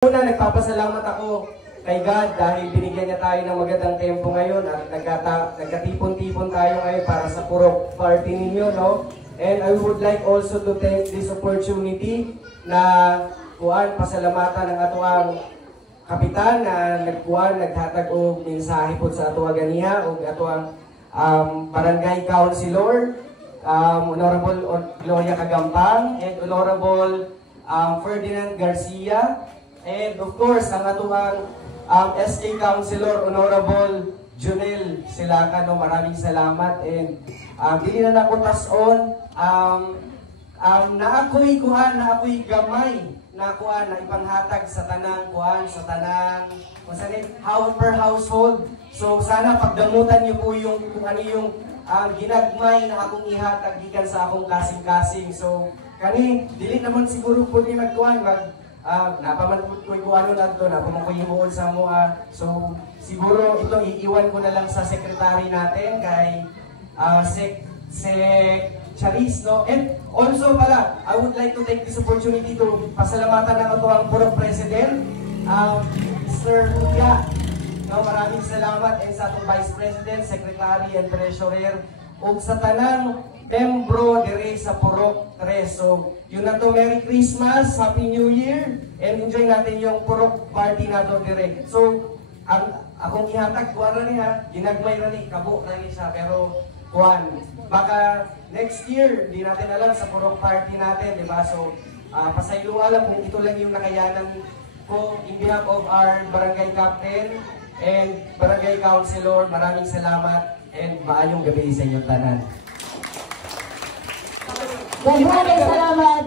Una, nagpapasalamat ako kay God dahil binigyan niya tayo ng magandang tempo ngayon at nagkatipon-tipon tayo ngayon para sa Purok Party ninyo, no? And I would like also to take this opportunity na pasalamatan ng atuang kapitan na naghatag og mensahe po sa atuang ganiha og atuang barangay councilor, Honorable Gloria Kagampang and Honorable Ferdinand Garcia. And of course, ang atuang SK Councilor, Honorable Junel Silaca, no, maraming salamat. And dili na nako tas-on, naakoy gamay na ipanghatag sa tanang per household. So sana pagdamutan niyo po yung kung ano yung ginagmay na akong ihatag gikan sa akong kasing-kasing. So kani dili naman siguro po ni napaman ko ano lang to, napaman ko himuon sa mga. So siguro ito iiwan ko na lang sa secretary natin kay Sec Charis, no? And also pala, I would like to take this opportunity to pasalamatan ng ito ang Purok President, Mr. Luya. No, maraming salamat and sa atong Vice President, Secretary and Treasurer ug sa tanang membro dire sa Purok 3. So, yun na to, Merry Christmas, Happy New Year, and enjoy natin yung Purok Party nato dire. So, akong ihatag, kuwan niya, ginagmay na ni, kabo na ni siya, pero kuwan, baka next year, di natin alam sa Purok Party natin, di ba? So, pasaylo alam kung ito lang yung nakayanan ko in behalf of our Barangay Captain and Barangay Councilor. Maraming salamat and maayong gabi sa inyong tanan. Maraming salamat.